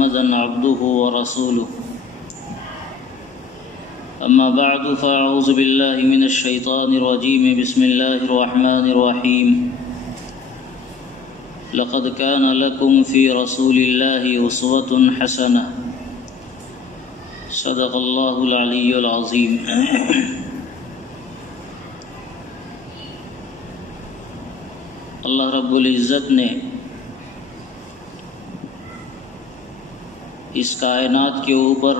محمدا عبده ورسوله أما بعد فأعوذ بالله من الشيطان الرجيم بسم الله الرحمن الرحيم لقد كان لكم في رسول الله أسوة حسنة صدق الله العلي العظيم۔ اللہ رب العزت نے اس کائنات کے اوپر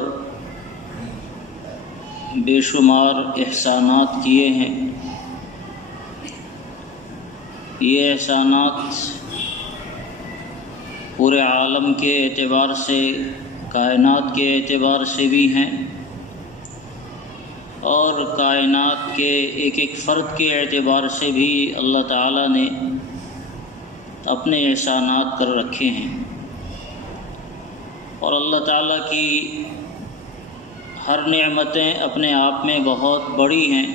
بے شمار احسانات کیے ہیں۔ یہ احسانات پورے عالم کے اعتبار سے، کائنات کے اعتبار سے بھی ہیں، اور کائنات کے ایک ایک فرد کے اعتبار سے بھی اللہ تعالیٰ نے اپنے احسانات کر رکھے ہیں۔ اور اللہ تعالیٰ کی ہر نعمتیں اپنے آپ میں بہت بڑی ہیں۔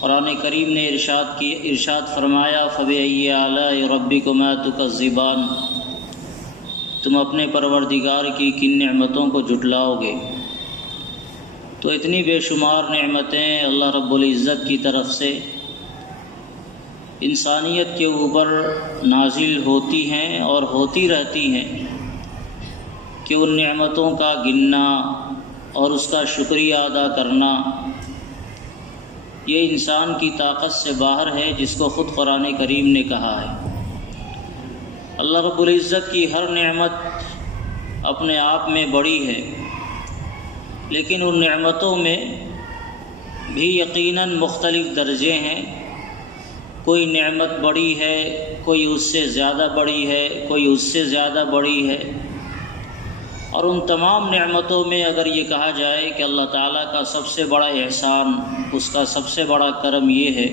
قرآن کریم نے ارشاد فرمایا فَبِأَيِّ آلَاءِ رَبِّكُمَا تُكَذِّبَانِ، تم اپنے پروردگار کی کن نعمتوں کو جھٹلاؤ گے؟ تو اتنی بے شمار نعمتیں اللہ رب العزت کی طرف سے انسانیت کے اوپر نازل ہوتی ہیں اور ہوتی رہتی ہیں کہ ان نعمتوں کا گننا اور اس کا شکریہ ادا کرنا یہ انسان کی طاقت سے باہر ہے، جس کو خود قرآن کریم نے کہا ہے۔ اللہ رب العزت کی ہر نعمت اپنے آپ میں بڑی ہے، لیکن ان نعمتوں میں بھی یقیناً مختلف درجے ہیں۔ کوئی نعمت بڑی ہے، کوئی اس سے زیادہ بڑی ہے، کوئی اس سے زیادہ بڑی ہے۔ اور ان تمام نعمتوں میں اگر یہ کہا جائے کہ اللہ تعالیٰ کا سب سے بڑا احسان، اس کا سب سے بڑا کرم یہ ہے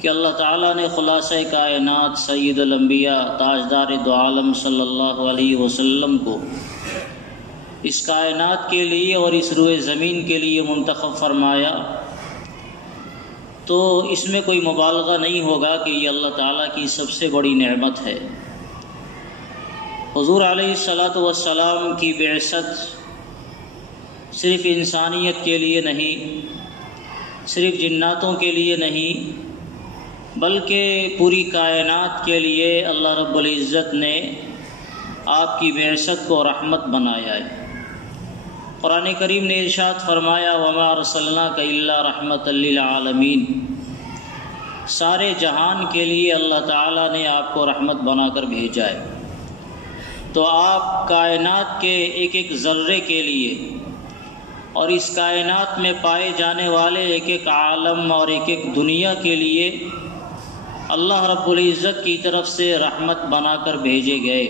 کہ اللہ تعالیٰ نے خلاصہ کائنات سید الانبیاء تاجدار دو عالم صلی اللہ علیہ وسلم کو اس کائنات کے لیے اور اس روئے زمین کے لیے منتخب فرمایا، تو اس میں کوئی مبالغہ نہیں ہوگا کہ یہ اللہ تعالیٰ کی سب سے بڑی نعمت ہے۔ حضور علیہ السلام کی بعثت صرف انسانیت کے لیے نہیں، صرف جناتوں کے لیے نہیں، بلکہ پوری کائنات کے لیے اللہ رب العزت نے آپ کی بعثت کو رحمت بنایا ہے۔ قرآن کریم نے ارشاد فرمایا وَمَا أَرْسَلْنَاكَ إِلَّا رَحْمَةً لِّلْعَالَمِينَ، سارے جہان کے لیے اللہ تعالیٰ نے آپ کو رحمت بنا کر بھیجا ہے۔ تو آپ کائنات کے ایک ایک ذرے کے لیے اور اس کائنات میں پائے جانے والے ایک ایک عالم اور ایک ایک دنیا کے لیے اللہ رب العزت کی طرف سے رحمت بنا کر بھیجے گئے۔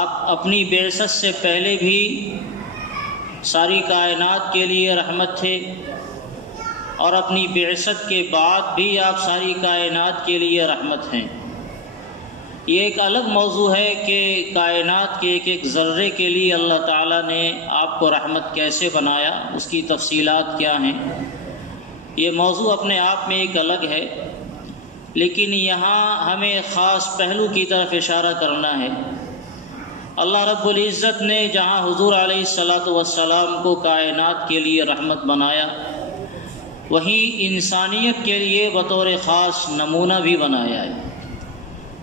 آپ اپنی بعثت سے پہلے بھی ساری کائنات کے لیے رحمت تھے، اور اپنی بعثت کے بعد بھی آپ ساری کائنات کے لیے رحمت ہیں۔ یہ ایک الگ موضوع ہے کہ کائنات کے ایک ایک ذرے کے لیے اللہ تعالیٰ نے آپ کو رحمت کیسے بنایا، اس کی تفصیلات کیا ہیں، یہ موضوع اپنے آپ میں ایک الگ ہے۔ لیکن یہاں ہمیں خاص پہلو کی طرف اشارہ کرنا ہے۔ اللہ رب العزت نے جہاں حضور علیہ السلام کو کائنات کے لیے رحمت بنایا، وہیں انسانیت کے لیے بطور خاص نمونہ بھی بنایا ہے۔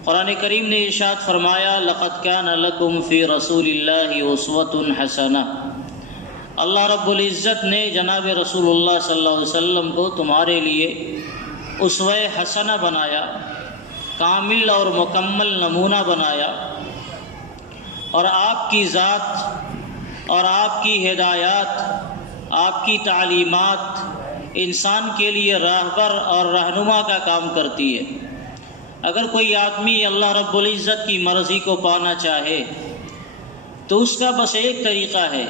قرآن کریم نے ارشاد فرمایا لَقَدْ كَانَ لَكُمْ فِي رَسُولِ اللَّهِ أُسْوَةٌ حَسَنَةٌ، اللہ رب العزت نے جناب رسول اللہ صلی اللہ علیہ وسلم کو تمہارے لیے اسوہ حسنہ بنایا، کامل اور مکمل نمونہ بنایا، اور آپ کی ذات اور آپ کی ہدایات، آپ کی تعلیمات انسان کے لیے راہبر اور رہنما کا کام کرتی ہے۔ اگر کوئی آدمی اللہ رب العزت کی مرضی کو پانا چاہے تو اس کا بس ایک طریقہ ہے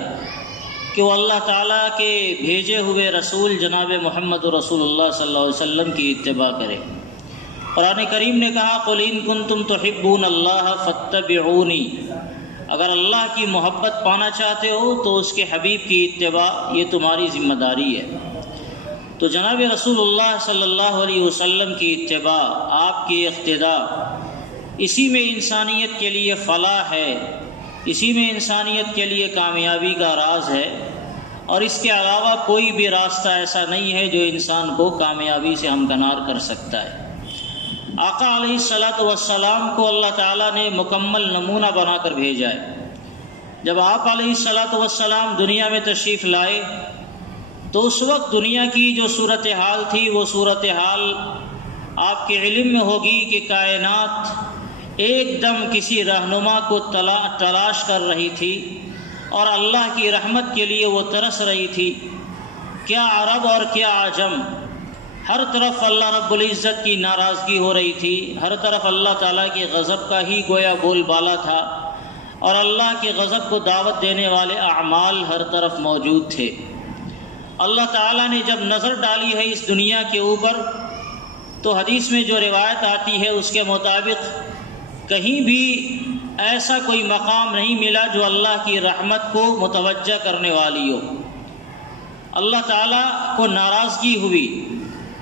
کہ وہ اللہ تعالیٰ کے بھیجے ہوئے رسول جناب محمد رسول اللہ صلی اللہ علیہ وسلم کی اتباع کرے۔ قرآن کریم نے کہا قُلْ إِن كُنتُمْ تُحِبُّونَ اللَّهَ فَاتَّبِعُونِي، اگر اللہ کی محبت پانا چاہتے ہو تو اس کے حبیب کی اتباع یہ تمہاری ذمہ داری ہے۔ تو جناب رسول اللہ صلی اللہ علیہ وسلم کی اتباع، آپ کی اقتداء، اسی میں انسانیت کے لیے فلاح ہے، اسی میں انسانیت کے لیے کامیابی کا راز ہے، اور اس کے علاوہ کوئی بھی راستہ ایسا نہیں ہے جو انسان کو کامیابی سے ہمکنار کر سکتا ہے۔ آقا علیہ الصلاۃ والسلام کو اللہ تعالیٰ نے مکمل نمونہ بنا کر بھیجا ہے۔ جب آپ علیہ الصلاۃ والسلام دنیا میں تشریف لائے تو اس وقت دنیا کی جو صورتحال تھی وہ صورتحال آپ کے علم میں ہوگی کہ کائنات ایک دم کسی رہنما کو تلاش کر رہی تھی اور اللہ کی رحمت کے لیے وہ ترس رہی تھی۔ کیا عرب اور کیا عجم، ہر طرف اللہ رب العزت کی ناراضگی ہو رہی تھی، ہر طرف اللہ تعالیٰ کے غضب کا ہی گویا بول بالا تھا، اور اللہ کے غضب کو دعوت دینے والے اعمال ہر طرف موجود تھے۔ اللہ تعالیٰ نے جب نظر ڈالی ہے اس دنیا کے اوپر تو حدیث میں جو روایت آتی ہے اس کے مطابق کہیں بھی ایسا کوئی مقام نہیں ملا جو اللہ کی رحمت کو متوجہ کرنے والی ہو۔ اللہ تعالیٰ کو ناراضگی ہوئی،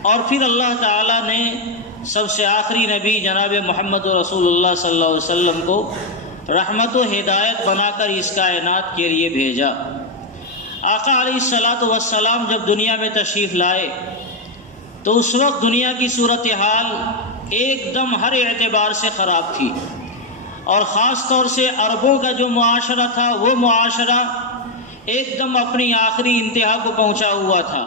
اور پھر اللہ تعالیٰ نے سب سے آخری نبی جناب محمد رسول اللہ صلی اللہ علیہ وسلم کو رحمت و ہدایت بنا کر اس کائنات کے لیے بھیجا۔ آقا علیہ الصلاۃ والسلام جب دنیا میں تشریف لائے تو اس وقت دنیا کی صورتحال ایک دم ہر اعتبار سے خراب تھی، اور خاص طور سے عربوں کا جو معاشرہ تھا وہ معاشرہ ایک دم اپنی آخری انتہا کو پہنچا ہوا تھا۔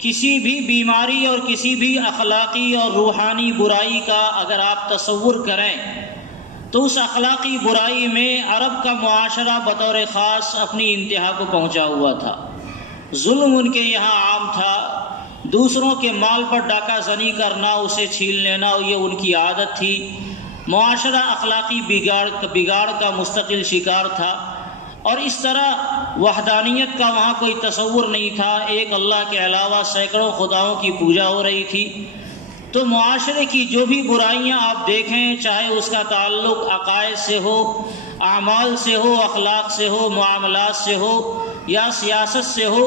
کسی بھی بیماری اور کسی بھی اخلاقی اور روحانی برائی کا اگر آپ تصور کریں تو اس اخلاقی برائی میں عرب کا معاشرہ بطور خاص اپنی انتہا کو پہنچا ہوا تھا۔ ظلم ان کے یہاں عام تھا، دوسروں کے مال پر ڈاکہ زنی کرنا، اسے چھین لینا، یہ ان کی عادت تھی۔ معاشرہ اخلاقی بگاڑ کا مستقل شکار تھا، اور اس طرح وحدانیت کا وہاں کوئی تصور نہیں تھا، ایک اللہ کے علاوہ سینکڑوں خداؤں کی پوجا ہو رہی تھی۔ تو معاشرے کی جو بھی برائیاں آپ دیکھیں، چاہے اس کا تعلق عقائد سے ہو، اعمال سے ہو، اخلاق سے ہو، معاملات سے ہو یا سیاست سے ہو،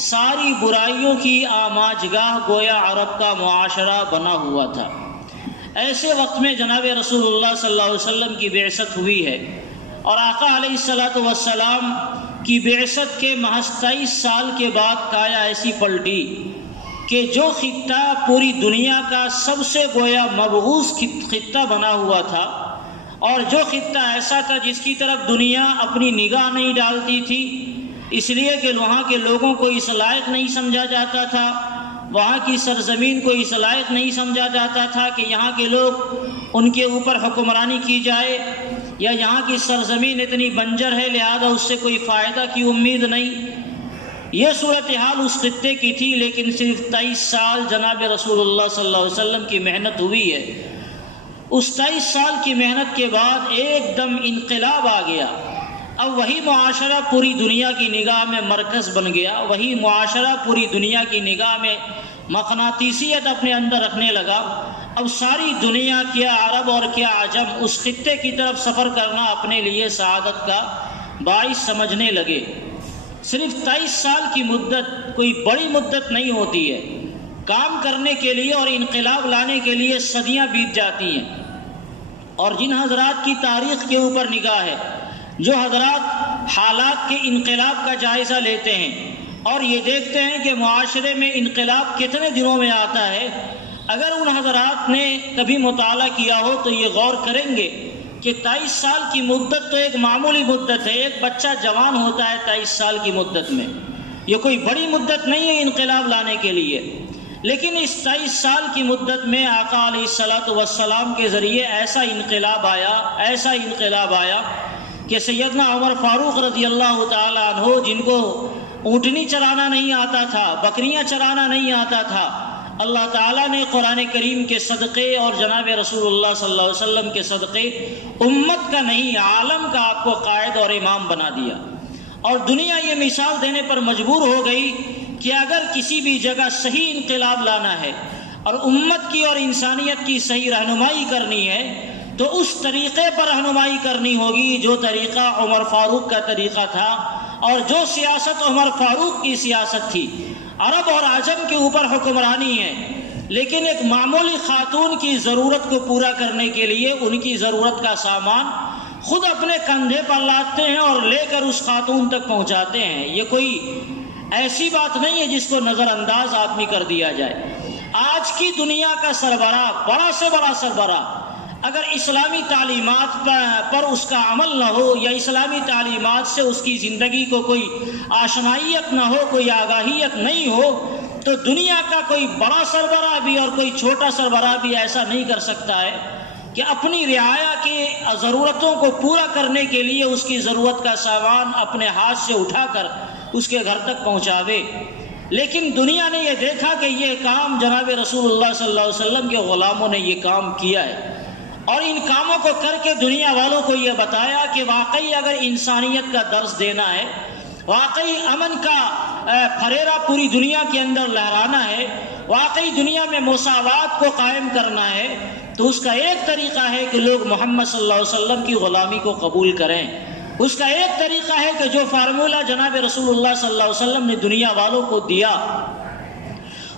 ساری برائیوں کی آماجگاہ گویا عرب کا معاشرہ بنا ہوا تھا۔ ایسے وقت میں جناب رسول اللہ صلی اللہ علیہ وسلم کی بعثت ہوئی ہے، اور آقا علیہ الصلاۃ والسلام کی بعثت کے محض 23 سال کے بعد کایا ایسی پلٹی کہ جو خطہ پوری دنیا کا سب سے گویا مبغوض خطہ بنا ہوا تھا، اور جو خطہ ایسا تھا جس کی طرف دنیا اپنی نگاہ نہیں ڈالتی تھی، اس لیے کہ وہاں کے لوگوں کو اس لائق نہیں سمجھا جاتا تھا، وہاں کی سرزمین کو اس لائق نہیں سمجھا جاتا تھا کہ یہاں کے لوگ ان کے اوپر حکمرانی کی جائے، یا یہاں کی سرزمین اتنی بنجر ہے لہذا اس سے کوئی فائدہ کی امید نہیں۔ یہ صورتحال اس خطے کی تھی، لیکن صرف 23 سال جناب رسول اللہ صلی اللہ علیہ وسلم کی محنت ہوئی ہے۔ اس 23 سال کی محنت کے بعد ایک دم انقلاب آ گیا۔ اب وہی معاشرہ پوری دنیا کی نگاہ میں مرکز بن گیا، وہی معاشرہ پوری دنیا کی نگاہ میں مقناطیسیت اپنے اندر رکھنے لگا۔ اب ساری دنیا، کیا عرب اور کیا عجم، اس خطے کی طرف سفر کرنا اپنے لیے سعادت کا باعث سمجھنے لگے۔ صرف 23 سال کی مدت کوئی بڑی مدت نہیں ہوتی ہے، کام کرنے کے لیے اور انقلاب لانے کے لیے صدیاں بیت جاتی ہیں۔ اور جن حضرات کی تاریخ کے اوپر نگاہ ہے، جو حضرات حالات کے انقلاب کا جائزہ لیتے ہیں اور یہ دیکھتے ہیں کہ معاشرے میں انقلاب کتنے دنوں میں آتا ہے، اگر ان حضرات نے کبھی مطالعہ کیا ہو تو یہ غور کریں گے کہ 23 سال کی مدت تو ایک معمولی مدت ہے، ایک بچہ جوان ہوتا ہے 23 سال کی مدت میں، یہ کوئی بڑی مدت نہیں ہے انقلاب لانے کے لیے۔ لیکن اس 23 سال کی مدت میں آقا علیہ الصلاۃ والسلام کے ذریعے ایسا انقلاب آیا کہ سیدنا عمر فاروق رضی اللہ تعالی عنہ، جن کو اونٹنی چرانا نہیں آتا تھا، بکریاں چرانا نہیں آتا تھا، اللہ تعالیٰ نے قرآن کریم کے صدقے اور جناب رسول اللہ صلی اللہ علیہ وسلم کے صدقے امت کا نہیں عالم کا آپ کو قائد اور امام بنا دیا، اور دنیا یہ مثال دینے پر مجبور ہو گئی کہ اگر کسی بھی جگہ صحیح انقلاب لانا ہے اور امت کی اور انسانیت کی صحیح رہنمائی کرنی ہے تو اس طریقے پر رہنمائی کرنی ہوگی جو طریقہ عمر فاروق کا طریقہ تھا، اور جو سیاست عمر فاروق کی سیاست تھی۔ عرب اور عجم کے اوپر حکمرانی ہے، لیکن ایک معمولی خاتون کی ضرورت کو پورا کرنے کے لیے ان کی ضرورت کا سامان خود اپنے کندھے پر لاتے ہیں اور لے کر اس خاتون تک پہنچاتے ہیں۔ یہ کوئی ایسی بات نہیں ہے جس کو نظر انداز آدمی کر دیا جائے۔ آج کی دنیا کا سربراہ، بڑا سے بڑا سربراہ، اگر اسلامی تعلیمات پر اس کا عمل نہ ہو یا اسلامی تعلیمات سے اس کی زندگی کو کوئی آشنائیت نہ ہو، کوئی آگاہیت نہیں ہو، تو دنیا کا کوئی بڑا سربراہ بھی اور کوئی چھوٹا سربراہ بھی ایسا نہیں کر سکتا ہے کہ اپنی رعایا کی ضرورتوں کو پورا کرنے کے لیے اس کی ضرورت کا سامان اپنے ہاتھ سے اٹھا کر اس کے گھر تک پہنچاوے۔ لیکن دنیا نے یہ دیکھا کہ یہ کام جناب رسول اللہ صلی اللہ علیہ وسلم کے غلاموں نے یہ کام کیا ہے، اور ان کاموں کو کر کے دنیا والوں کو یہ بتایا کہ واقعی اگر انسانیت کا درس دینا ہے، واقعی امن کا پھریرا پوری دنیا کے اندر لہرانا ہے، واقعی دنیا میں مساوات کو قائم کرنا ہے، تو اس کا ایک طریقہ ہے کہ لوگ محمد صلی اللہ علیہ وسلم کی غلامی کو قبول کریں۔ اس کا ایک طریقہ ہے کہ جو فارمولہ جناب رسول اللہ صلی اللہ علیہ وسلم نے دنیا والوں کو دیا،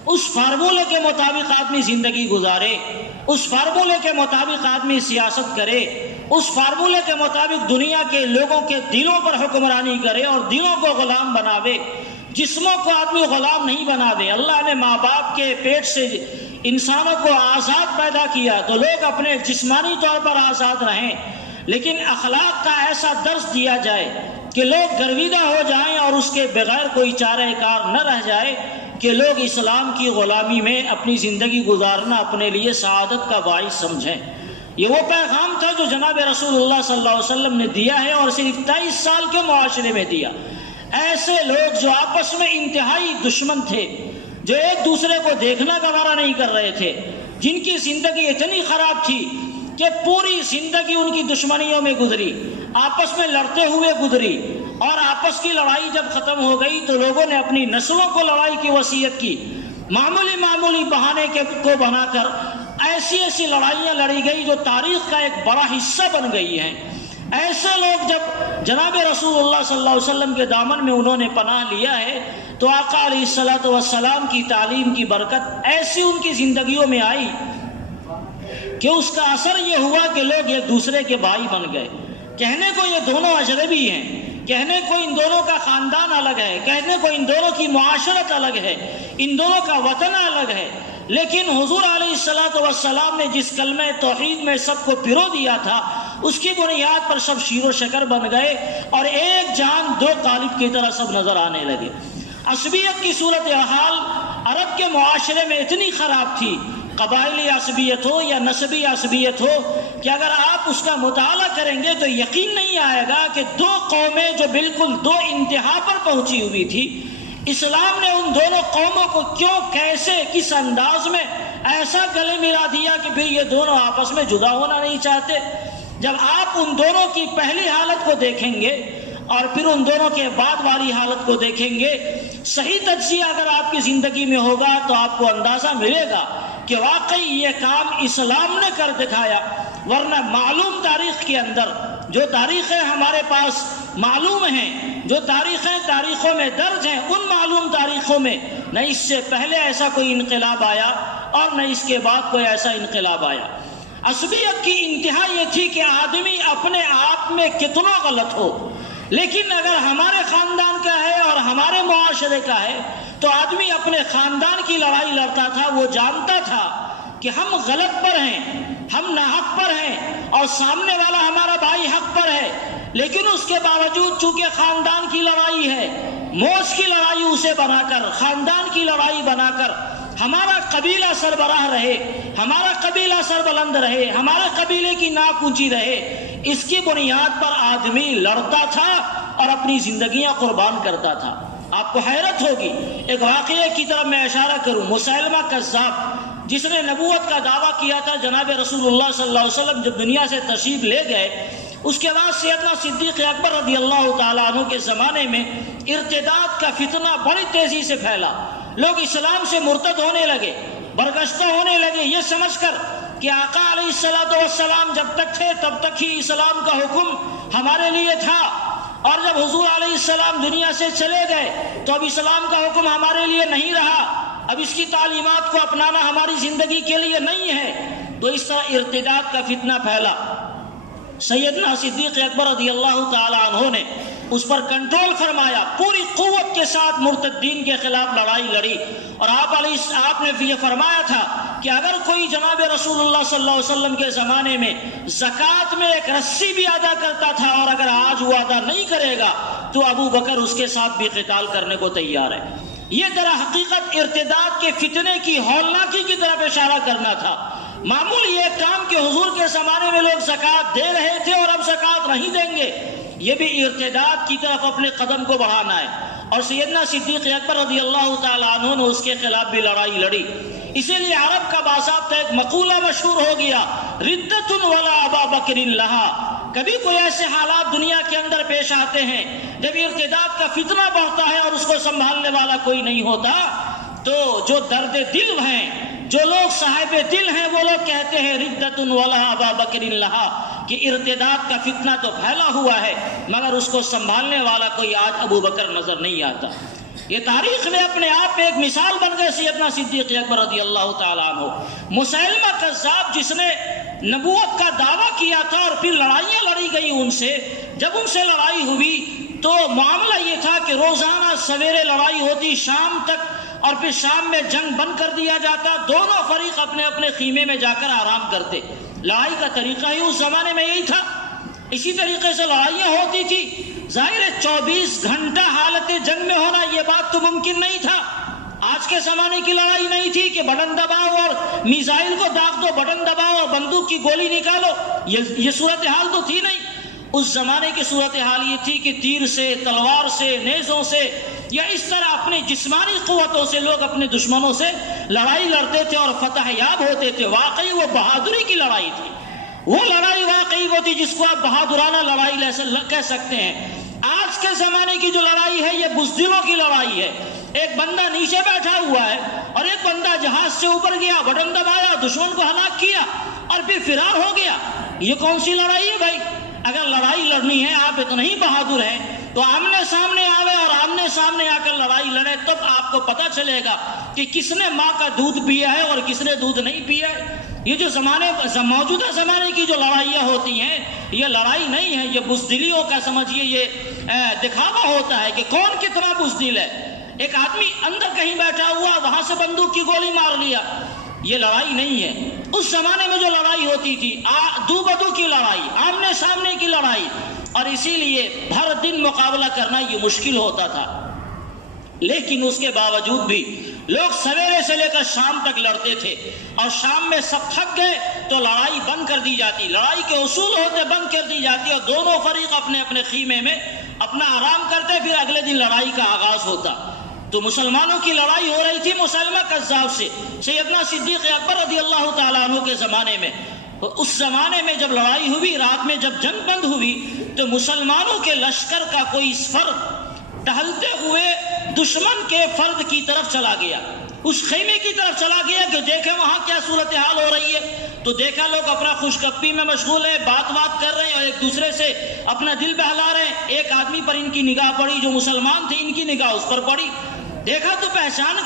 اس فارمولے کے مطابق آدمی زندگی گزارے، اس فارمولے کے مطابق آدمی سیاست کرے، اس فارمولے کے مطابق دنیا کے لوگوں کے دلوں پر حکمرانی کرے اور دلوں کو غلام بناوے، جسموں کو آدمی غلام نہیں بناوے۔ اللہ نے ماں باپ کے پیٹ سے انسانوں کو آزاد پیدا کیا تو لوگ اپنے جسمانی طور پر آزاد رہیں، لیکن اخلاق کا ایسا درس دیا جائے کہ لوگ گرویدہ ہو جائیں اور اس کے بغیر کوئی چارہ کار نہ رہ جائے کہ لوگ اسلام کی غلامی میں اپنی زندگی گزارنا اپنے لیے سعادت کا باعث سمجھیں۔ یہ وہ پیغام تھا جو جناب رسول اللہ صلی اللہ علیہ وسلم نے دیا ہے، اور صرف 23 سال کے معاشرے میں دیا۔ ایسے لوگ جو آپس میں انتہائی دشمن تھے، جو ایک دوسرے کو دیکھنا گوارا نہیں کر رہے تھے، جن کی زندگی اتنی خراب تھی کہ پوری زندگی ان کی دشمنیوں میں گزری، آپس میں لڑتے ہوئے گزری، اور آپس کی لڑائی جب ختم ہو گئی تو لوگوں نے اپنی نسلوں کو لڑائی کی وصیت کی۔ معمولی بہانے کو بنا کر ایسی لڑائیاں لڑی گئی جو تاریخ کا ایک بڑا حصہ بن گئی ہیں۔ ایسے لوگ جب جناب رسول اللہ صلی اللہ علیہ وسلم کے دامن میں انہوں نے پناہ لیا ہے تو آقا علیہ الصلوۃ والسلام کی تعلیم کی برکت ایسی ان کی زندگیوں میں آئی کہ اس کا اثر یہ ہوا کہ لوگ ایک دوسرے کے بھائی بن گئے۔ کہنے کو یہ دونوں اجنبی ہیں، کہنے کو ان دونوں کا خاندان الگ ہے، کہنے کو ان دونوں کی معاشرت الگ ہے، ان دونوں کا وطن الگ ہے، لیکن حضور علیہ الصلوۃ والسلام نے جس کلمہ توحید میں سب کو پرو دیا تھا، اس کی بنیاد پر سب شیر و شکر بن گئے اور ایک جان دو قالب کی طرح سب نظر آنے لگے۔ عصبیت کی صورتحال عرب کے معاشرے میں اتنی خراب تھی، قبائلی عصبیت ہو یا نسبی عصبیت ہو، کہ اگر آپ اس کا مطالعہ کریں گے تو یقین نہیں آئے گا کہ دو قومیں جو بالکل دو انتہا پر پہنچی ہوئی تھی، اسلام نے ان دونوں قوموں کو کیوں، کیسے، کس انداز میں ایسا گلے ملا دیا کہ پھر یہ دونوں آپس میں جدا ہونا نہیں چاہتے۔ جب آپ ان دونوں کی پہلی حالت کو دیکھیں گے اور پھر ان دونوں کے بعد والی حالت کو دیکھیں گے، صحیح تجزیہ اگر آپ کی زندگی میں ہوگا تو آپ کو اندازہ ملے گا کہ واقعی یہ کام اسلام نے کر دکھایا، ورنہ معلوم تاریخ کے اندر جو تاریخیں ہمارے پاس معلوم ہیں، جو تاریخیں تاریخوں میں درج ہیں، ان معلوم تاریخوں میں نہ اس سے پہلے ایسا کوئی انقلاب آیا اور نہ اس کے بعد کوئی ایسا انقلاب آیا۔ عصبیت کی انتہا یہ تھی کہ آدمی اپنے آپ میں کتنا غلط ہو، لیکن اگر ہمارے خاندان کا ہے اور ہمارے معاشرے کا ہے تو آدمی اپنے خاندان کی لڑائی لڑتا تھا، وہ جانتا تھا کہ ہم غلط پر ہیں، ہم ناحق پر ہیں اور سامنے والا ہمارا بھائی حق پر ہے، لیکن اس کے باوجود چونکہ خاندان کی لڑائی ہے، موج کی لڑائی اسے بنا کر، خاندان کی لڑائی بنا کر ہمارا قبیلہ سربراہ رہے، ہمارا قبیلہ سربلند رہے، ہمارے قبیلے کی ناک اونچی رہے، اس کی بنیاد پر آدمی لڑتا تھا اور اپنی زندگیاں قربان کرتا تھا۔ آپ کو حیرت ہوگی، ایک واقعے کی طرف میں اشارہ کروں۔ مسیلمہ کذاب، جس نے نبوت کا دعویٰ کیا تھا، جناب رسول اللہ صلی اللہ علیہ وسلم جب دنیا سے تشریف لے گئے، اس کے بعد سیدنا صدیق اکبر رضی اللہ تعالیٰ عنہ کے زمانے میں ارتداد کا فتنہ بڑی تیزی سے پھیلا، لوگ اسلام سے مرتد ہونے لگے، برگشتہ ہونے لگے، یہ سمجھ کر کہ آقا علیہ الصلوۃ والسلام جب تک تھے تب تک ہی اسلام کا حکم ہمارے لیے تھا، اور جب حضور علیہ السلام دنیا سے چلے گئے تو اب اسلام کا حکم ہمارے لیے نہیں رہا۔ اب اس کی تعلیمات کو اپنانا ہماری زندگی کے لیے نہیں ہے، تو اس طرح ارتداد کا فتنہ پھیلا۔ سیدنا صدیق اکبر رضی اللہ تعالی عنہ نے اس پر کنٹرول فرمایا، پوری قوت کے ساتھ مرتدین کے خلاف لڑائی لڑی، اور آپ نے یہ فرمایا تھا کہ اگر کوئی جناب رسول اللہ صلی اللہ علیہ وسلم کے زمانے میں زکوٰۃ میں ایک رسی بھی ادا کرتا تھا اور اگر آج وہ ادا نہیں کرے گا تو ابو بکر اس کے ساتھ بھی قتال کرنے کو تیار ہے۔ یہ در حقیقت ارتداد کے فتنے کی ہولناکی کی طرف اشارہ کرنا تھا۔ معمولی ایک کام کہ حضور کے زمانے میں لوگ زکوٰۃ دے رہے تھے اور اب زکوٰۃ نہیں دیں گے، یہ بھی ارتداد کی طرف اپنے قدم کو بڑھانا ہے، اور سیدنا صدیق اکبر رضی اللہ تعالی عنہ نے اس کے خلاف بھی لڑائی لڑی۔ اسی لیے عرب کا باضابطہ ایک مقولہ مشہور ہو گیا، ردۃ ولا ابا بکر لہا۔ کبھی کوئی ایسے حالات دنیا کے اندر پیش آتے ہیں جب ارتداد کا فتنہ بڑھتا ہے اور اس کو سنبھالنے والا کوئی نہیں ہوتا، تو جو درد دل ہیں، جو لوگ صاحب دل ہیں، وہ لوگ کہتے ہیں ردۃ ولا ابا بکر لہا، کہ ارتداد کا فتنہ تو پھیلا ہوا ہے مگر اس کو سنبھالنے والا کوئی آج ابو بکر نظر نہیں آتا۔ یہ تاریخ میں اپنے آپ میں ایک مثال بن گئے سیدنا صدیق اکبر رضی اللہ تعالیٰ عنہ۔ مسیلمہ کذاب جس نے نبوت کا دعویٰ کیا تھا اور پھر لڑائیاں لڑی گئی ان سے، جب ان سے لڑائی ہوئی تو معاملہ یہ تھا کہ روزانہ سویرے لڑائی ہوتی شام تک، اور پھر شام میں جنگ بند کر دیا جاتا، دونوں فریق اپنے اپنے خیمے میں جا کر آرام کرتے۔ لڑائی کا طریقہ ہی اس زمانے میں یہی تھا، اسی طریقے سے لڑائیاں ہوتی تھی۔ ظاہر ہے 24 گھنٹہ حالت جنگ میں ہونا یہ بات تو ممکن نہیں تھا۔ آج کے زمانے کی لڑائی نہیں تھی کہ بٹن دباؤ اور میزائل کو داغ دو، بٹن دباؤ اور بندوق کی گولی نکالو، یہ صورتحال تو تھی نہیں۔ اس زمانے کی صورتحال یہ تھی کہ تیر سے، تلوار سے، نیزوں سے یا اس طرح اپنی جسمانی قوتوں سے لوگ اپنے دشمنوں سے لڑائی لڑتے تھے اور فتح یاب ہوتے تھے۔ واقعی وہ بہادری کی لڑائی تھی، وہ لڑائی واقعی وہ تھی جس کو آپ بہادرانہ لڑائی کہہ سکتے ہیں۔ آج کے زمانے کی جو لڑائی ہے یہ بزدلوں کی لڑائی ہے۔ ایک بندہ نیچے بیٹھا ہوا ہے اور ایک بندہ جہاز سے اوپر گیا، بٹن دبایا، دشمن کو ہلاک کیا اور پھر فرار ہو گیا۔ یہ کون سی لڑائی ہے بھائی؟ اگر لڑائی لڑنی ہے، آپ اتنے ہی بہادر ہیں تو آمنے سامنے آوے اور آمنے سامنے آ کر لڑائی لڑے، تب آپ کو پتہ چلے گا کہ کس نے ماں کا دودھ پیا ہے اور کس نے دودھ نہیں پیا ہے۔ یہ جو موجودہ زمانے کی جو لڑائیاں ہوتی ہیں یہ لڑائی نہیں ہے، یہ بزدلیوں کا سمجھیے یہ دکھاوا ہوتا ہے کہ کون کتنا بزدل ہے۔ ایک آدمی اندر کہیں بیٹھا ہوا وہاں سے بندوق کی گولی مار لیا، یہ لڑائی نہیں ہے۔ اس زمانے میں جو لڑائی ہوتی تھی دو بدو کی لڑائی، آمنے سامنے کی لڑائی، اور اسی لیے ہر دن مقابلہ کرنا یہ مشکل ہوتا تھا۔ لیکن اس کے باوجود بھی لوگ سویرے سے لے کر شام تک لڑتے تھے، اور شام میں سب تھک گئے تو لڑائی بند کر دی جاتی، لڑائی کے اصول ہوتے بند کر دی جاتی، اور دونوں فریق اپنے اپنے خیمے میں اپنا آرام کرتے، پھر اگلے دن لڑائی کا آغاز ہوتا۔ تو مسلمانوں کی لڑائی ہو رہی تھی مسیلمہ کذاب سے سیدنا صدیق اکبر رضی اللہ تعالیٰ عنہ کے زمانے میں۔ اس زمانے میں جب لڑائی ہوئی، رات میں جب جنگ بند ہوئی، تو مسلمانوں کے لشکر کا کوئی فرد ٹہلتے ہوئے دشمن کے فرد کی طرف چلا گیا، اس خیمے کی طرف چلا گیا کہ دیکھیں وہاں کیا صورتحال ہو رہی ہے۔ تو دیکھا لوگ اپنا خوشگپی میں مشغول ہیں، بات کر رہے ہیں اور ایک دوسرے سے اپنا دل بہلا رہے ہیں۔ ایک آدمی پر ان کی نگاہ پڑی، جو مسلمان تھے ان کی نگاہ اس پر پڑی، دیکھا تو پہچان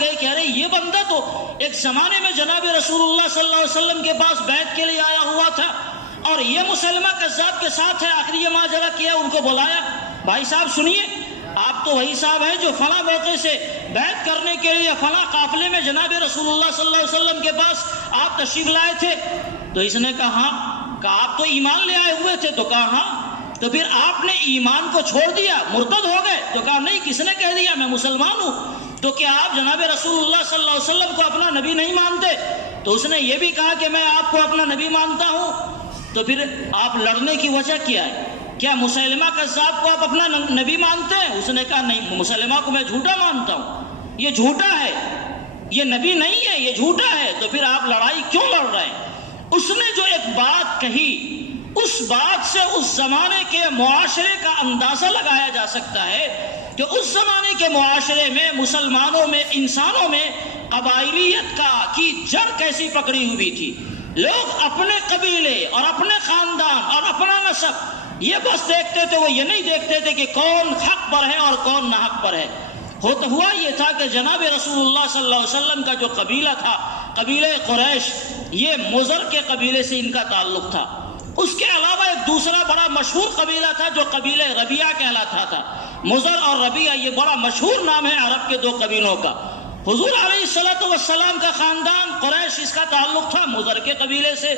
گئے کہ ارے یہ بندہ تو ایک زمانے میں جناب رسول اللہ صلی اللہ علیہ وسلم کے پاس بیعت کے لیے آیا ہوا تھا، اور یہ مسلمہ کذاب کے ساتھ ہے۔ آخری یہ ماجرا کیا، ان کو بلایا، بھائی صاحب سنیے، آپ تو وہی صاحب ہیں جو فلاں موقع سے بیعت کرنے کے لیے فلاں قافلے میں جناب رسول اللہ صلی اللہ علیہ وسلم کے پاس آپ تشریف لائے تھے۔ تو اس نے کہا ہاں، کہا آپ تو ایمان لے آئے ہوئے تھے؟ تو کہا ہاں۔ تو پھر آپ نے ایمان کو چھوڑ دیا، مرتد ہو گئے؟ تو کہا نہیں، کس نے کہہ دیا میں مسلمان ہوں؟ تو کیا آپ جناب رسول اللہ صلی اللہ علیہ وسلم کو اپنا نبی نہیں مانتے؟ تو اس نے یہ بھی کہا کہ میں آپ کو اپنا نبی مانتا ہوں۔ تو پھر آپ لڑنے کی وجہ کیا ہے؟ کیا مسیلمہ کذاب کو آپ اپنا نبی مانتے ہیں؟ اس نے کہا نہیں، مسیلمہ کو میں جھوٹا مانتا ہوں، یہ جھوٹا ہے، یہ نبی نہیں ہے، یہ جھوٹا ہے۔ تو پھر آپ لڑائی کیوں لڑ رہے ہیں؟ اس نے جو ایک بات کہی، اس بات سے اس زمانے کے معاشرے کا اندازہ لگایا جا سکتا ہے کہ اس زمانے کے معاشرے میں مسلمانوں میں، انسانوں میں قبائلیت کی جڑ کیسی پکڑی ہوئی تھی۔ لوگ اپنے قبیلے اور اپنے خاندان اور اپنا نسب یہ بس دیکھتے تھے، وہ یہ نہیں دیکھتے تھے کہ کون حق پر ہے اور کون ناحق پر ہے۔ ہوا یہ تھا کہ جناب رسول اللہ صلی اللہ علیہ وسلم کا جو قبیلہ تھا، قبیلہ قریش، یہ مضر کے قبیلے سے ان کا تعلق تھا۔ اس کے علاوہ ایک دوسرا بڑا مشہور قبیلہ تھا جو قبیلہ ربیعہ کہلاتا تھا۔ مضر اور ربیعہ یہ بڑا مشہور نام ہے عرب کے دو قبیلوں کا۔ حضور علیہ الصلوۃ والسلام کا خاندان قریش، اس کا تعلق تھا مضر کے قبیلے سے،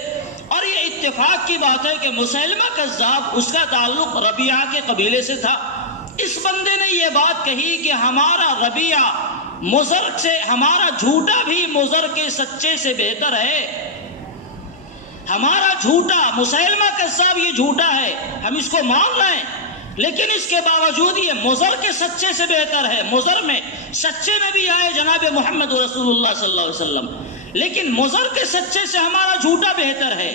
اور یہ اتفاق کی بات ہے کہ مسیلمہ کذاب اس کا تعلق ربیعہ کے قبیلے سے تھا۔ اس بندے نے یہ بات کہی کہ ہمارا ربیعہ مضر سے، ہمارا جھوٹا بھی مضر کے سچے سے بہتر ہے۔ ہمارا جھوٹا، مسیلمہ کذاب یہ جھوٹا ہے، ہم اس کو مان رہے ہیں، لیکن اس کے باوجود یہ مضر کے سچے سے بہتر ہے۔ مضر میں سچے میں بھی آئے جناب محمد رسول اللہ صلی اللہ علیہ وسلم، لیکن مضر کے سچے سے ہمارا جھوٹا بہتر ہے۔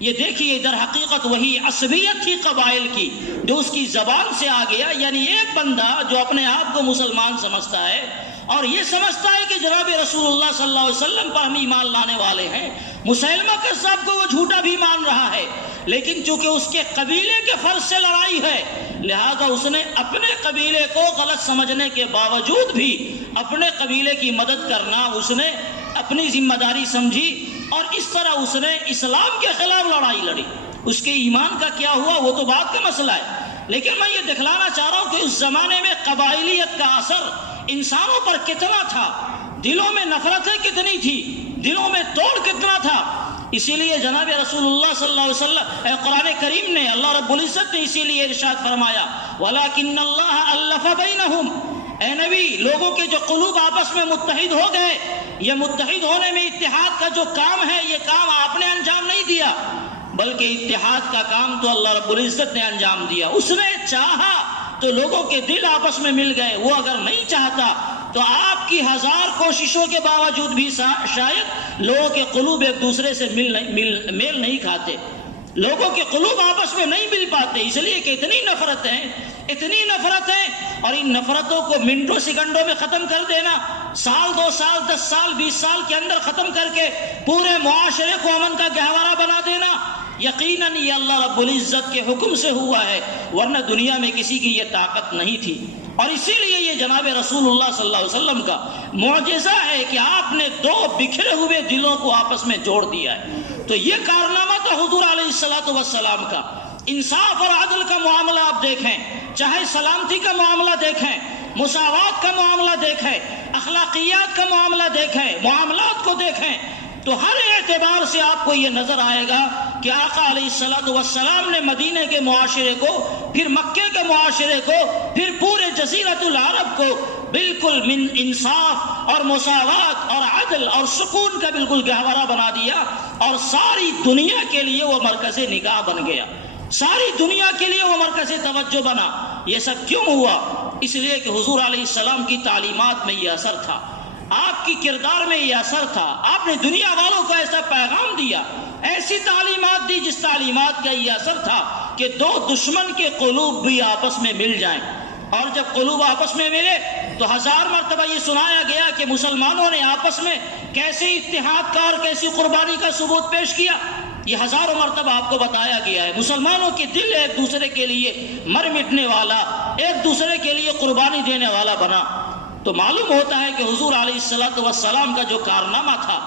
یہ دیکھیے در حقیقت وہی عصبیت تھی قبائل کی جو اس کی زبان سے آ گیا، یعنی ایک بندہ جو اپنے آپ کو مسلمان سمجھتا ہے اور یہ سمجھتا ہے کہ جناب رسول اللہ صلی اللہ علیہ وسلم پر ہم ایمان لانے والے ہیں، مسیلمہ کذاب کو وہ جھوٹا بھی مان رہا ہے، لیکن چونکہ اس کے قبیلے کے فرض سے لڑائی ہے، لہذا اس نے اپنے قبیلے کو غلط سمجھنے کے باوجود بھی اپنے قبیلے کی مدد کرنا اس نے اپنی ذمہ داری سمجھی، اور اس طرح اس نے اسلام کے خلاف لڑائی لڑی۔ اس کے ایمان کا کیا ہوا وہ تو بات کا مسئلہ ہے، لیکن میں یہ دکھلانا چاہ رہا ہوں کہ اس زمانے میں قبائلیت کا اثر انسانوں پر کتنا تھا، دلوں میں نفرتیں کتنی تھی، دلوں میں توڑ کتنا تھا۔ اسی لیے جناب رسول اللہ صلی اللہ علیہ وسلم، قرآن کریم نے، اللہ رب العزت نے اسی لیے ارشاد فرمایا وَلَكِنَّ اللَّهَ أَلَّفَ بَيْنَهُمْ، اے نبی لوگوں کے جو قلوب آپس میں متحد ہو گئے، یہ متحد ہونے میں اتحاد کا جو کام ہے، یہ کام آپ نے انجام نہیں دیا، بلکہ اتحاد کا کام تو اللہ رب العزت نے انجام دیا۔ اس نے چاہا تو لوگوں کے دل آپس میں مل گئے، وہ اگر نہیں چاہتا تو آپ کی ہزار کوششوں کے باوجود بھی شاید لوگوں کے قلوب ایک دوسرے سے میل نہیں کھاتے، لوگوں کے قلوب آپس میں نہیں مل پاتے، اس لیے کہ اتنی نفرت ہے، اور ان نفرتوں کو منٹوں سیکنڈوں میں ختم کر دینا، سال 2 سال 10 سال 20 سال کے اندر ختم کر کے پورے معاشرے کو امن کا گہوارہ بنا دینا، یقیناً یہ اللہ رب العزت کے حکم سے ہوا ہے، ورنہ دنیا میں کسی کی یہ طاقت نہیں تھی۔ اور اسی لیے یہ جناب رسول اللہ صلی اللہ علیہ وسلم کا معجزہ ہے کہ آپ نے 2 بکھرے ہوئے دلوں کو آپس میں جوڑ دیا ہے۔ تو یہ کارنامہ تھا حضور علیہ الصلوۃ والسلام کا۔ انصاف اور عدل کا معاملہ آپ دیکھیں، چاہے سلامتی کا معاملہ دیکھیں، مساوات کا معاملہ دیکھیں، اخلاقیات کا معاملہ دیکھیں، معاملات کو دیکھیں، تو ہر اعتبار سے آپ کو یہ نظر آئے گا کہ آقا علیہ الصلوۃ والسلام نے مدینے کے معاشرے کو، پھر مکے کے معاشرے کو، پھر پورے جزیرۃ العرب کو بالکل من انصاف اور مساوات اور عدل اور سکون کا بالکل گہوارہ بنا دیا، اور ساری دنیا کے لیے وہ مرکز نگاہ بن گیا، ساری دنیا کے لیے وہ مرکز توجہ بنا۔ یہ سب کیوں ہوا؟ اس لیے کہ حضور علیہ السلام کی تعلیمات میں یہ اثر تھا، آپ کی کردار میں یہ اثر تھا، آپ نے دنیا والوں کو ایسا پیغام دیا، ایسی تعلیمات دی جس تعلیمات کا یہ اثر تھا کہ 2 دشمن کے قلوب بھی آپس میں مل جائیں، اور جب قلوب آپس میں ملے تو 1000 مرتبہ یہ سنایا گیا کہ مسلمانوں نے آپس میں کیسے اتحاد کا اور کیسی قربانی کا ثبوت پیش کیا، یہ 1000 مرتبہ آپ کو بتایا گیا ہے۔ مسلمانوں کے دل ایک دوسرے کے لیے مر مٹنے والا، ایک دوسرے کے لیے قربانی دینے والا بنا۔ تو معلوم ہوتا ہے کہ حضور علیہ الصلوۃ والسلام کا جو کارنامہ تھا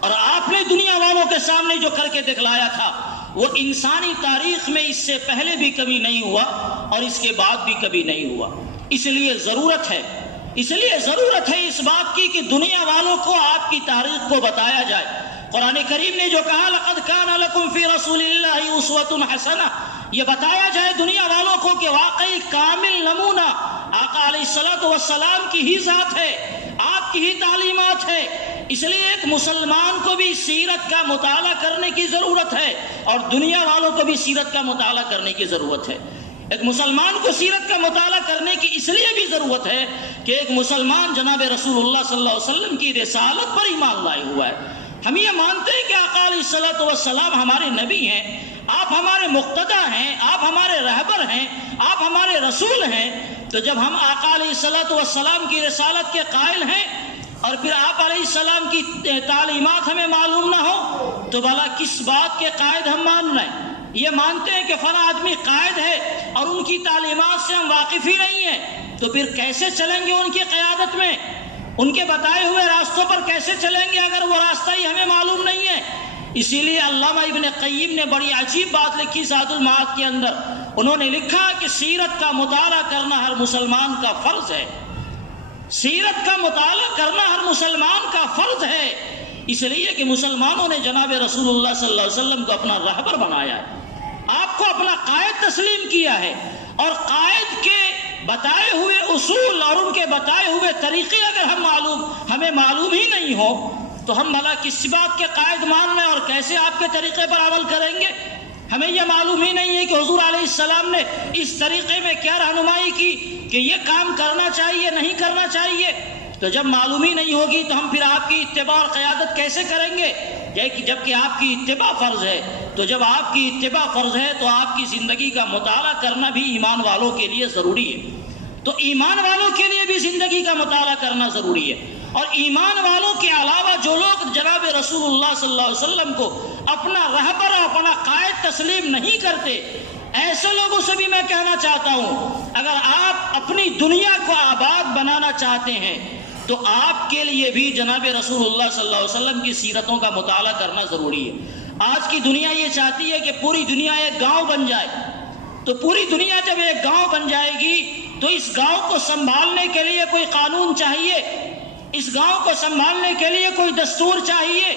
اور آپ نے دنیا والوں کے سامنے جو کر کے دکھلایا تھا، وہ انسانی تاریخ میں اس سے پہلے بھی کبھی نہیں ہوا اور اس کے بعد بھی کبھی نہیں ہوا۔ اس لیے ضرورت ہے اس بات کی کہ دنیا والوں کو آپ کی تاریخ کو بتایا جائے۔ قرآن کریم نے جو کہا لقد کان لکم فی رسول اللہ اسوۃ حسنہ، یہ بتایا جائے دنیا والوں کو کہ واقعی کامل نمونہ آقا علیہ الصلوۃ والسلام کی ہی ذات ہے، آپ کی ہی تعلیمات ہے۔ اس لیے ایک مسلمان کو بھی سیرت کا مطالعہ کرنے کی ضرورت ہے، اور دنیا والوں کو بھی سیرت کا مطالعہ کرنے کی ضرورت ہے۔ ایک مسلمان کو سیرت کا مطالعہ کرنے کی اس لیے بھی ضرورت ہے کہ ایک مسلمان جناب رسول اللہ صلی اللہ علیہ وسلم کی رسالت پر ایمان لائے ہوا ہے۔ ہم یہ مانتے ہیں کہ آقا علیہ الصلوۃ والسلام ہمارے نبی ہیں، آپ ہمارے مقتدی ہیں، آپ ہمارے رہبر ہیں، آپ ہمارے رسول ہیں۔ تو جب ہم آقا علیہ الصلوۃ والسلام کی رسالت کے قائل ہیں اور پھر آپ علیہ السلام کی تعلیمات ہمیں معلوم نہ ہو تو بھلا کس بات کے قائد ہم مان رہے ہیں؟ یہ مانتے ہیں کہ فلاں آدمی قائد ہے اور ان کی تعلیمات سے ہم واقف ہی نہیں ہیں، تو پھر کیسے چلیں گے ان کی قیادت میں؟ ان کے بتائے ہوئے راستوں پر کیسے چلیں گے اگر وہ راستہ ہی ہمیں معلوم نہیں ہے؟ اسی لیے علامہ ابن قیم نے بڑی عجیب بات لکھی زاد المعاد کے اندر. انہوں نے لکھا کہ سیرت کا مطالعہ کرنا ہر مسلمان کا فرض ہے. سیرت کا مطالعہ کرنا ہر مسلمان کا فرض ہے، اس لیے کہ مسلمانوں نے جناب رسول اللہ صلی اللہ علیہ وسلم کو اپنا رہبر بنایا ہے، آپ کو اپنا قائد تسلیم کیا ہے، اور قائد کے بتائے ہوئے اصول اور ان کے بتائے ہوئے طریقے اگر ہمیں معلوم ہی نہیں ہو تو ہم بھلا کس بات کے قائد مان لیں اور کیسے آپ کے طریقے پر عمل کریں گے؟ ہمیں یہ معلوم ہی نہیں ہے کہ حضور علیہ السلام نے اس طریقے میں کیا رہنمائی کی کہ یہ کام کرنا چاہیے نہیں کرنا چاہیے. تو جب معلوم ہی نہیں ہوگی تو ہم پھر آپ کی اتباع اور قیادت کیسے کریں گے؟ جبکہ آپ کی اتباع فرض ہے. تو جب آپ کی اتباع فرض ہے تو آپ کی زندگی کا مطالعہ کرنا بھی ایمان والوں کے لیے ضروری ہے. تو ایمان والوں کے لیے بھی زندگی کا مطالعہ کرنا ضروری ہے. اور ایمان والوں کے علاوہ جو لوگ جناب رسول اللہ صلی اللہ علیہ وسلم کو اپنا رہبر اور اپنا قائد تسلیم نہیں کرتے، ایسے لوگوں سے بھی میں کہنا چاہتا ہوں، اگر آپ اپنی دنیا کو آباد بنانا چاہتے ہیں تو آپ کے لیے بھی جناب رسول اللہ صلی اللہ علیہ وسلم کی سیرتوں کا مطالعہ کرنا ضروری ہے. آج کی دنیا یہ چاہتی ہے کہ پوری دنیا ایک گاؤں بن جائے. تو پوری دنیا جب ایک گاؤں بن جائے گی تو اس گاؤں کو سنبھالنے کے لیے کوئی قانون چاہیے، اس گاؤں کو سنبھالنے کے لیے کوئی دستور چاہیے،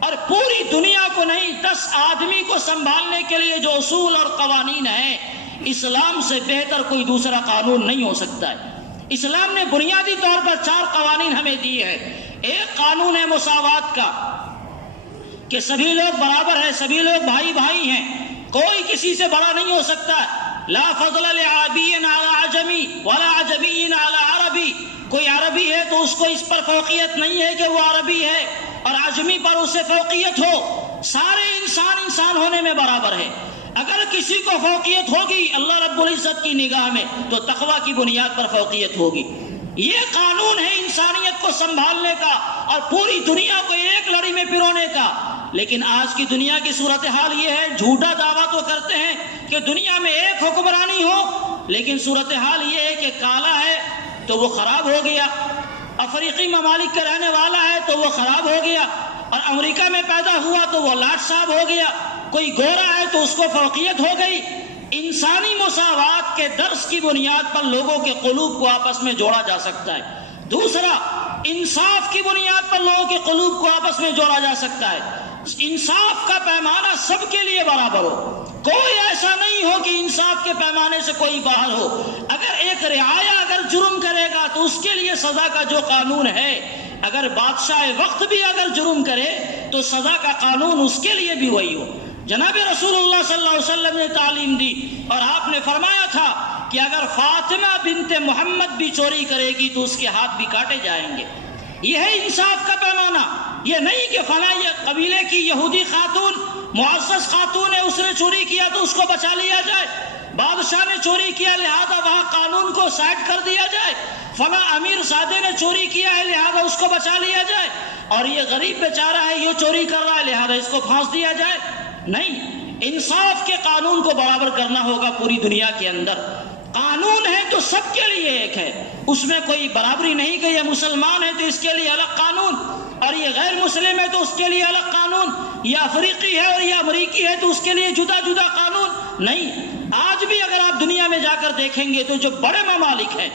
اور پوری دنیا کو نہیں 10 آدمی کو سنبھالنے کے لیے جو اصول اور قوانین ہیں، اسلام سے بہتر کوئی دوسرا قانون نہیں ہو سکتا ہے. اسلام نے بنیادی طور پر 4 قوانین ہمیں دیے ہیں. ایک قانون ہے مساوات کا، کہ سبھی لوگ برابر ہیں، سبھی لوگ بھائی بھائی ہیں، کوئی کسی سے بڑا نہیں ہو سکتا. لا فضل لعربی علی عجمی ولا عجمی علی عربی. کوئی عربی ہے تو اس کو اس پر فوقیت نہیں ہے کہ وہ عربی ہے، اور عجمی پر اسے فوقیت ہو. سارے انسان ہونے میں برابر ہے. اگر کسی کو فوقیت ہوگی اللہ رب العزت کی نگاہ میں تو تقوی کی بنیاد پر فوقیت ہوگی. یہ قانون ہے انسانیت کو سنبھالنے کا اور پوری دنیا کو ایک لڑی میں پرونے کا. لیکن آج کی دنیا کی صورتحال یہ ہے، جھوٹا دعویٰ تو کرتے ہیں کہ دنیا میں ایک حکمرانی ہو، لیکن صورتحال یہ ہے کہ کالا ہے تو وہ خراب ہو گیا، افریقی ممالک کا رہنے والا ہے تو وہ خراب ہو گیا، اور امریکہ میں پیدا ہوا تو وہ لاٹ صاحب ہو گیا، کوئی گورا ہے تو اس کو فوقیت ہو گئی. انسانی مساوات کے درس کی بنیاد پر لوگوں کے قلوب کو آپس میں جوڑا جا سکتا ہے. دوسرا، انصاف کی بنیاد پر لوگوں کے قلوب کو آپس میں جوڑا جا سکتا ہے. انصاف کا پیمانہ سب کے لیے برابر ہو، کوئی ایسا نہیں ہو کہ انصاف کے پیمانے سے کوئی باہر ہو. اگر ایک رعایا اگر جرم کرے گا تو اس کے لیے سزا کا جو قانون ہے، اگر بادشاہ وقت بھی اگر جرم کرے تو سزا کا قانون اس کے لیے بھی وہی ہو. جناب رسول اللہ صلی اللہ علیہ وسلم نے تعلیم دی اور آپ نے فرمایا تھا کہ اگر فاطمہ بنت محمد بھی چوری کرے گی تو اس کے ہاتھ بھی کاٹے جائیں گے. یہ ہے انصاف کا پیمانہ. یہ نہیں کہ فلاں یہ قبیلے کی یہودی خاتون معزز خاتون ہے، اس نے چوری کیا تو اس کو بچا لیا جائے، بادشاہ نے چوری کیا لہذا وہاں قانون کو سائڈ کر دیا جائے، فلاں امیر زادے نے چوری کیا ہے لہذا اس کو بچا لیا جائے، اور یہ غریب بیچارہ ہے یہ چوری کر رہا ہے لہذا اس کو پھانس دیا جائے. نہیں، انصاف کے قانون کو برابر کرنا ہوگا. پوری دنیا کے اندر قانون ہے تو سب کے لیے ایک ہے، اس میں کوئی برابری نہیں کہ یہ مسلمان ہے تو اس کے لیے الگ قانون اور یہ غیر مسلم ہے تو اس کے لیے الگ قانون، یہ افریقی ہے اور یہ امریکی ہے تو اس کے لیے جدا جدا قانون نہیں. آج بھی اگر آپ دنیا میں جا کر دیکھیں گے تو جو بڑے ممالک ہیں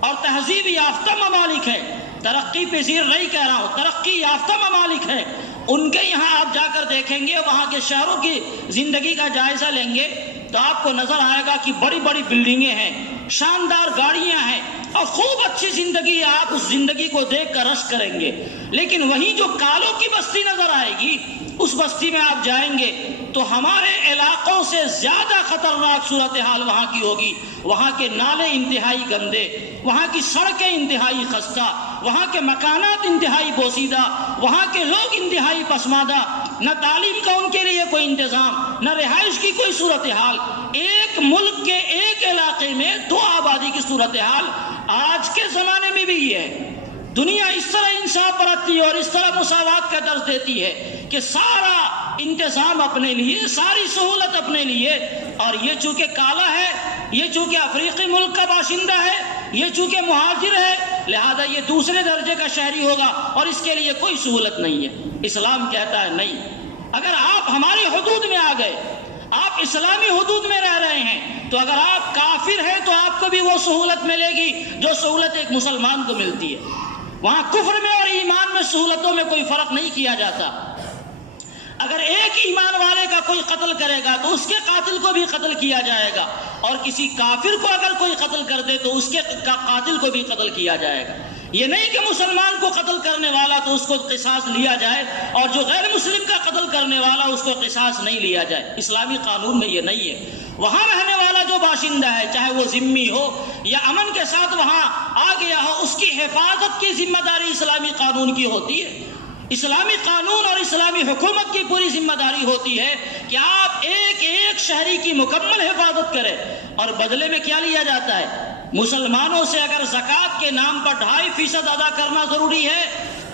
اور تہذیب یافتہ ممالک ہیں، ترقی پذیر نہیں کہہ رہا ہوں، ترقی یافتہ ممالک ہیں، ان کے یہاں آپ جا کر دیکھیں گے، وہاں کے شہروں کی زندگی کا جائزہ لیں گے تو آپ کو نظر آئے گا کہ بڑی بڑی بلڈنگیں ہیں، شاندار گاڑیاں ہیں اور خوب اچھی زندگی ہے. آپ اس زندگی کو دیکھ کر رشک کریں گے. لیکن وہیں جو کالوں کی بستی نظر آئے گی، اس بستی میں آپ جائیں گے تو ہمارے علاقوں سے زیادہ خطرناک صورتحال وہاں کی ہوگی. وہاں کے نالے انتہائی گندے، وہاں کی سڑکیں انتہائی خستہ، وہاں کے مکانات انتہائی بوسیدہ، وہاں کے لوگ انتہائی پسماندہ، نہ تعلیم کا ان کے لیے کوئی انتظام، نہ رہائش کی کوئی صورتحال. ایک ملک کے ایک علاقے میں 2 آبادی کی صورتحال آج کے زمانے میں بھی یہ ہے. دنیا اس طرح انصاف برتتی ہے اور اس طرح مساوات کا درس دیتی ہے کہ سارا انتظام اپنے لیے، ساری سہولت اپنے لیے، اور یہ چونکہ کالا ہے، یہ چونکہ افریقی ملک کا باشندہ ہے، یہ چونکہ مہاجر ہے لہذا یہ دوسرے درجے کا شہری ہوگا اور اس کے لیے کوئی سہولت نہیں ہے۔ اسلام کہتا ہے نہیں، اگر آپ ہماری حدود میں آ گئے، آپ اسلامی حدود میں رہ رہے ہیں، تو اگر آپ کافر ہیں تو آپ کو بھی وہ سہولت ملے گی جو سہولت ایک مسلمان کو ملتی ہے۔ وہاں کفر میں اور ایمان میں سہولتوں میں کوئی فرق نہیں کیا جاتا۔ اگر ایک ایمان والے کا کوئی قتل کرے گا تو اس کے قاتل کو بھی قتل کیا جائے گا، اور کسی کافر کو اگر کوئی قتل کر دے تو اس کے قاتل کو بھی قتل کیا جائے گا۔ یہ نہیں کہ مسلمان کو قتل کرنے والا تو اس کو قصاص لیا جائے اور جو غیر مسلم کا قتل کرنے والا اس کو قصاص نہیں لیا جائے۔ اسلامی قانون میں یہ نہیں ہے۔ وہاں رہنے والا جو باشندہ ہے، چاہے وہ ذمی ہو یا امن کے ساتھ وہاں آ گیا ہو، اس کی حفاظت کی ذمہ داری اسلامی قانون کی ہوتی ہے۔ اسلامی قانون اور اسلامی حکومت کی پوری ذمہ داری ہوتی ہے کہ آپ ایک ایک شہری کی مکمل حفاظت کریں۔ اور بدلے میں کیا لیا جاتا ہے؟ مسلمانوں سے اگر زکوٰۃ کے نام پر 2.5% ادا کرنا ضروری ہے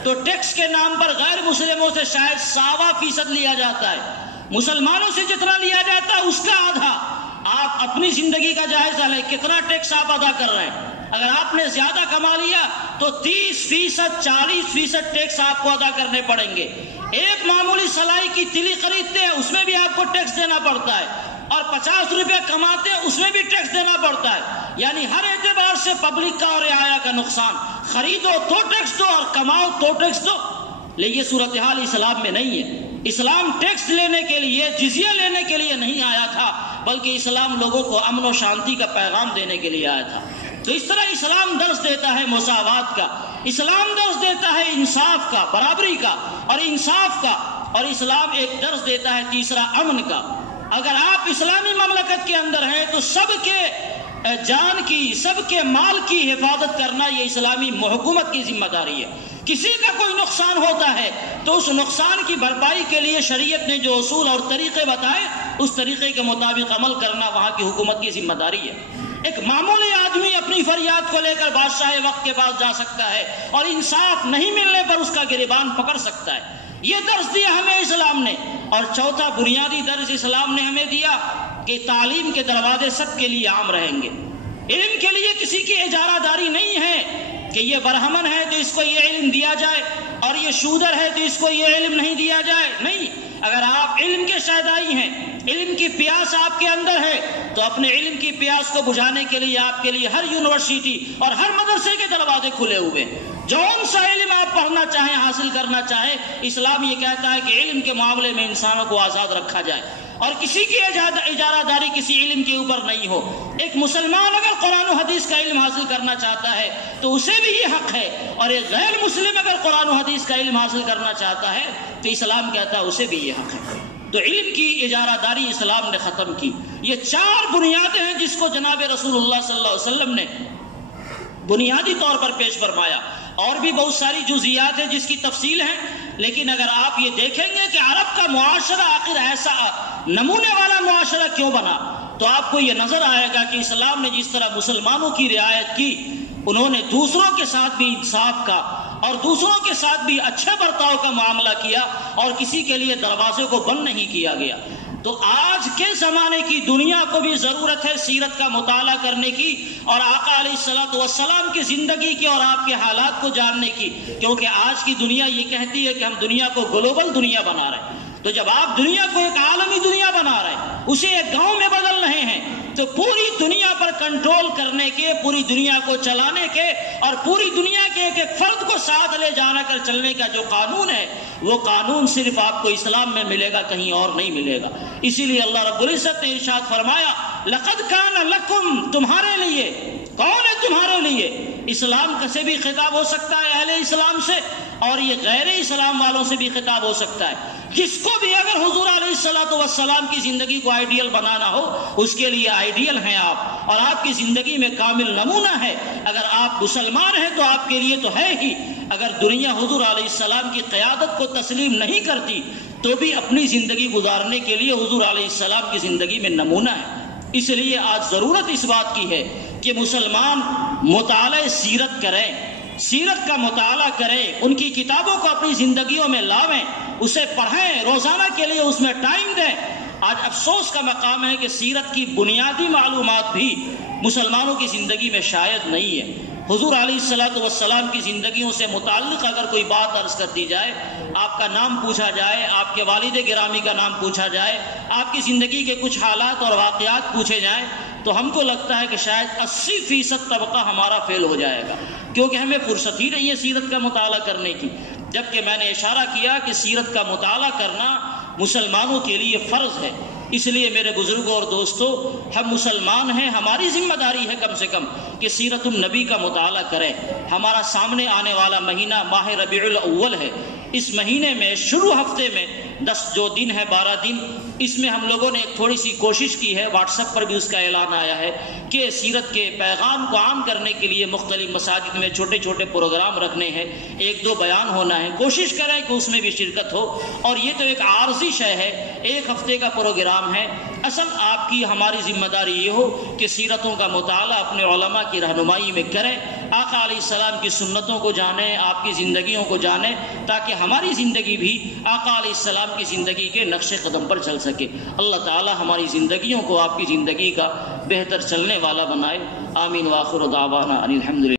تو ٹیکس کے نام پر غیر مسلموں سے شاید 1.25% لیا جاتا ہے۔ مسلمانوں سے جتنا لیا جاتا ہے اس کا آدھا۔ آپ اپنی زندگی کا جائزہ لیں، کتنا ٹیکس آپ ادا کر رہے ہیں۔ اگر آپ نے زیادہ کما لیا تو 30%، 40% ٹیکس آپ کو ادا کرنے پڑیں گے۔ ایک معمولی سلائی کی تلی خریدتے ہیں اس میں بھی آپ کو ٹیکس دینا پڑتا ہے، اور 50 روپے کماتے ہیں اس میں بھی ٹیکس دینا پڑتا ہے۔ یعنی ہر اعتبار سے پبلک کا اور رعایا کا نقصان۔ خریدو تو ٹیکس دو اور کماؤ تو ٹیکس دو۔ لیکن یہ صورتحال اسلام میں نہیں ہے۔ اسلام ٹیکس لینے کے لیے، جزیہ لینے کے لیے نہیں آیا تھا، بلکہ اسلام لوگوں کو امن و شانتی کا پیغام دینے کے لیے آیا تھا۔ تو اس طرح اسلام درس دیتا ہے مساوات کا، اسلام درس دیتا ہے انصاف کا، برابری کا اور انصاف کا، اور اسلام ایک درس دیتا ہے تیسرا امن کا۔ اگر آپ اسلامی مملکت کے اندر ہیں تو سب کے جان کی، سب کے مال کی حفاظت کرنا یہ اسلامی حکومت کی ذمہ داری ہے۔ کسی کا کوئی نقصان ہوتا ہے تو اس نقصان کی بھرپائی کے لیے شریعت نے جو اصول اور طریقے بتائے اس طریقے کے مطابق عمل کرنا وہاں کی حکومت کی ذمہ داری ہے۔ ایک معمولی آدمی اپنی فریاد کو لے کر بادشاہ وقت کے پاس جا سکتا ہے اور انصاف نہیں ملنے پر اس کا گریبان پکڑ سکتا ہے۔ یہ درس دیا ہمیں اسلام نے۔ اور چوتھا بنیادی درس اسلام نے ہمیں دیا کہ تعلیم کے دروازے سب کے لیے عام رہیں گے۔ علم کے لیے کسی کی اجارہ داری نہیں ہے کہ یہ برہمن ہے تو اس کو یہ علم دیا جائے اور یہ شودر ہے تو اس کو یہ علم نہیں دیا جائے۔ نہیں، اگر آپ علم کے شہدائی ہیں، علم کی پیاس آپ کے اندر ہے تو اپنے علم کی پیاس کو بجھانے کے لیے آپ کے لیے ہر یونیورسٹی اور ہر مدرسے کے دروازے کھلے ہوئے۔ جون سا علم آپ پڑھنا چاہیں، حاصل کرنا چاہیں، اسلام یہ کہتا ہے کہ علم کے معاملے میں انسانوں کو آزاد رکھا جائے اور کسی کی اجارہ داری کسی علم کے اوپر نہیں ہو۔ ایک مسلمان اگر قرآن و حدیث کا علم حاصل کرنا چاہتا ہے تو اسے بھی یہ حق ہے، اور ایک غیر مسلم اگر قرآن و حدیث کا علم حاصل کرنا چاہتا ہے تو اسلام کہتا ہے اسے بھی یہ حق ہے۔ تو علم کی اجارہ داری اسلام نے ختم کی۔ یہ 4 بنیادیں ہیں جس کو جناب رسول اللہ صلی اللہ علیہ وسلم نے بنیادی طور پر پیش فرمایا۔ اور بھی بہت ساری جزیات ہیں جس کی تفصیل ہے، لیکن اگر آپ یہ دیکھیں گے کہ عرب کا معاشرہ آخر ایسا نمونے والا معاشرہ کیوں بنا تو آپ کو یہ نظر آئے گا کہ اسلام نے جس طرح مسلمانوں کی رعایت کی، انہوں نے دوسروں کے ساتھ بھی انصاف کا اور دوسروں کے ساتھ بھی اچھے برتاؤ کا معاملہ کیا، اور کسی کے لیے دروازے کو بند نہیں کیا گیا۔ تو آج کے زمانے کی دنیا کو بھی ضرورت ہے سیرت کا مطالعہ کرنے کی اور آقا علیہ الصلوۃ والسلام کی زندگی کی اور آپ کے حالات کو جاننے کی، کیونکہ آج کی دنیا یہ کہتی ہے کہ ہم دنیا کو گلوبل دنیا بنا رہے ہیں۔ تو جب آپ دنیا کو ایک عالمی دنیا بنا رہے ہیں، اسے ایک گاؤں میں بدل رہے ہیں، تو پوری دنیا پر کنٹرول کرنے کے، پوری دنیا کو چلانے کے اور پوری دنیا کے ایک ایک فرد کو ساتھ لے جانا کر چلنے کا جو قانون ہے وہ قانون صرف آپ کو اسلام میں ملے گا، کہیں اور نہیں ملے گا۔ اسی لیے اللہ رب العزت نے ارشاد فرمایا لقد کان لکم، تمہارے لیے۔ کون ہے تمہارے لیے؟ اسلام کا سے بھی خطاب ہو سکتا ہے اہل اسلام سے، اور یہ غیر اسلام والوں سے بھی خطاب ہو سکتا ہے۔ جس کو بھی اگر حضور علیہ الصلوۃ والسلام کی زندگی کو آئیڈیل بنانا ہو اس کے لیے آئیڈیل ہیں آپ، اور آپ کی زندگی میں کامل نمونہ ہے۔ اگر آپ مسلمان ہیں تو آپ کے لیے تو ہے ہی، اگر دنیا حضور علیہ السلام کی قیادت کو تسلیم نہیں کرتی تو بھی اپنی زندگی گزارنے کے لیے حضور علیہ السلام کی زندگی میں نمونہ ہے۔ اس لیے آج ضرورت اس بات کی ہے کہ مسلمان مطالعہ سیرت کریں، سیرت کا مطالعہ کریں، ان کی کتابوں کو اپنی زندگیوں میں لاویں، اسے پڑھیں، روزانہ کے لیے اس میں ٹائم دیں، آج افسوس کا مقام ہے کہ سیرت کی بنیادی معلومات بھی مسلمانوں کی زندگی میں شاید نہیں ہے۔ حضور علیہ الصلوۃ والسلام کی زندگیوں سے متعلق اگر کوئی بات عرض کر دی جائے، آپ کا نام پوچھا جائے، آپ کے والد گرامی کا نام پوچھا جائے، آپ کی زندگی کے کچھ حالات اور واقعات پوچھے جائیں، تو ہم کو لگتا ہے کہ شاید 80% طبقہ ہمارا فیل ہو جائے گا، کیونکہ ہمیں فرصت ہی نہیں ہے سیرت کا مطالعہ کرنے کی۔ جبکہ میں نے اشارہ کیا کہ سیرت کا مطالعہ کرنا مسلمانوں کے لیے فرض ہے۔ اس لیے میرے بزرگوں اور دوستو، ہم مسلمان ہیں، ہماری ذمہ داری ہے کم سے کم کہ سیرت النبی کا مطالعہ کریں۔ ہمارا سامنے آنے والا مہینہ ماہ ربیع الاول ہے۔ اس مہینے میں شروع ہفتے میں 10 جو دن ہے 12 دن، اس میں ہم لوگوں نے ایک تھوڑی سی کوشش کی ہے، واٹس ایپ پر بھی اس کا اعلان آیا ہے کہ سیرت کے پیغام کو عام کرنے کے لیے مختلف مساجد میں چھوٹے چھوٹے پروگرام رکھنے ہیں، 1-2 بیان ہونا ہے، کوشش کریں کہ اس میں بھی شرکت ہو۔ اور یہ تو ایک عارضی شے ہے، 1 ہفتے کا پروگرام ہے۔ اصل آپ کی ہماری ذمہ داری یہ ہو کہ سیرتوں کا مطالعہ اپنے علماء کی رہنمائی میں کریں، آقا علیہ السلام کی سنتوں کو جانیں، آپ کی زندگیوں کو جانیں، تاکہ ہماری زندگی بھی آقا علیہ السلام کی زندگی کے نقش قدم پر چل سکے۔ اللہ تعالی ہماری زندگیوں کو آپ کی زندگی کا بہتر چلنے والا بنائے۔ آمین۔ وآخر دعوانا ان الحمد للہ۔